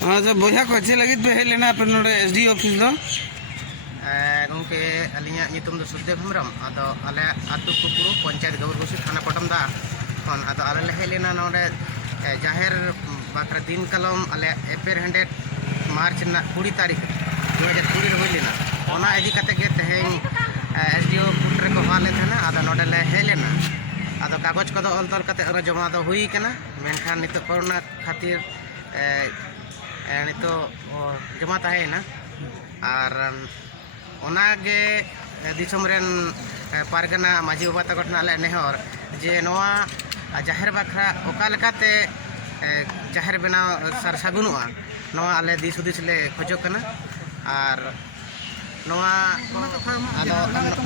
अच्छा बोझा को अच्छे लगे पे हेलेना अपन नोडे एसडी ऑफिस दो गंके अलिया नितुम दो सुखदेव हेम्ब्रम अदो आले आतु कुकुरु पंचायत गौरबसी थाना पटमदा खन अदो आले ले हेलेना नोडे जाहेर बाकरा दिन कलम आले एपेर हेंडेड मार्च ना 20 तारीख 2020 रे होइलेना ओना इदी कते के तेहें एसडीओ पुटरे को हाले थाना अदो नोडे ले हेलेना अदो कागज को दो ऑल कते ओरा जमा दो हुई कना मेनखान नितो कोरोना खातिर नितो जमा ताहेना और ओनागे दिसम रेन पारगना माझी बाबा तक नाले नेहर जे नवा जाहेर बाखरा ओका लेकाते जाहेर बनाव सर सागुनुआ नवा आले दिस हुदिस ले खोजो कना और नवा आदो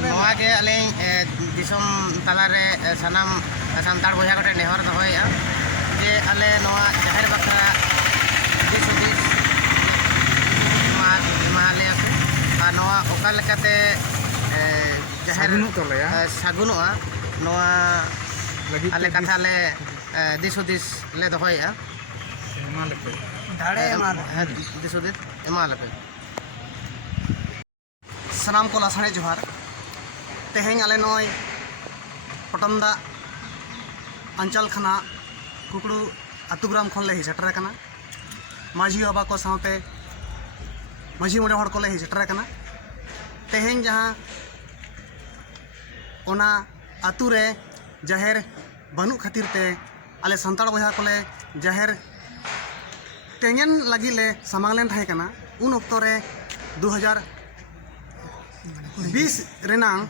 नवा के आले दिसम तालारे सनाम सानतार बोझा कटे नेहर दहोया जे आले नवा जाहेर बाखरा दिस हुदिस माले नवा ओका लेकाते जाहेर सागुनुआ नवा आले कथा ले दिस हुदिस ले दहोया दिस हुदिस एमा लेपे सनाम को लासाने जोहार तेहें आले नय पटमदा अंचल खाना कुकड़ू आतुग्राम खन ले हिसेटर कना माझी बाबा को साथे माझी मोड़े हड़ को ले हिसेटर कना तेहें जहाँ ओना आतु रे जाहेर बनू खातिर ते आले संताड़ बोझा को ले जाहेर तेंगन लगी ले सामांग लेन थाहे कना उन ऑक्टो रे 2020 रेनांग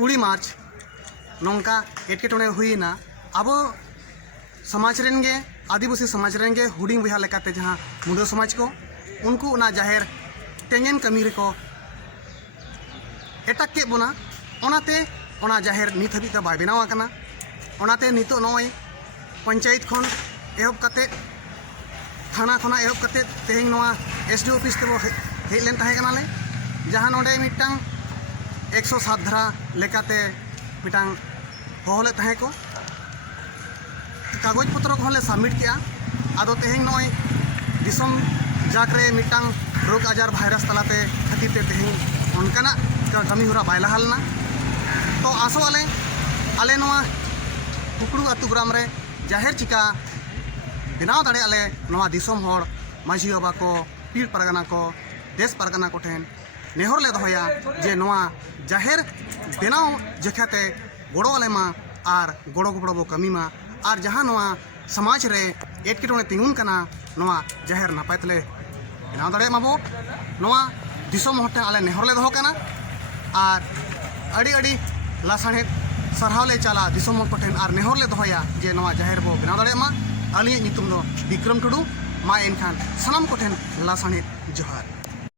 20 मार्च नौका एटकेटोने हुईना अब समाज रेंगे आदिवासी समाज रेंगे हुडिंग बोझा लेकाते जहाँ मुंडो समाज को उनको उना जाहेर तेंगन कमी को एटक के बोना ओनाते ओना जाहेर नित हबी बाय बनाव आकना ओनाते नितो नय पंचायत खन एहब कते थाना खना एहब कते तेहें नवा एसडीओ ऑफिस ते हेज लेन ताहे कना ले जहाँ नोडे मिटांग 107 धारा लेकाते मिटांग होले ताहे को कागज पत्र को ले सबमिट किया आदो तेहें नय दिसम जाकरे मिटांग रोग आजार भाइरस तलाते खातिर ते तेहें उनकाना कमी होरा बाय लहालना तो आसो आले नवा कुकड़ू आतुग्राम रे जाहेर चिका बनाव दाड़े आले नवा दिसम होड़ माझी बाबा को पीर पारगना को देश पारगना को ठेन नेहर ले दहोया जे नवा जाहेर बनाव जखाते गोड़ो वाले मा और गोड़ो गोड़ो बो कमी मा और जहाँ नवा समाज रे एटकेटोने तिंगुन कना नवा जाहेर नापायतले बनाव दाड़े माबो नवा दिसम होटे आले नेहर ले दहो कना और अड़ी अड़ी लासाने सरहाव ले चला दिसम को ठेन और नेहर ले दहोया जे नवा जाहेर बो बनाव दाड़े मा अली नितुम दो विक्रम टुडू मा एनखान सनाम को ठेन लासाने जोहार।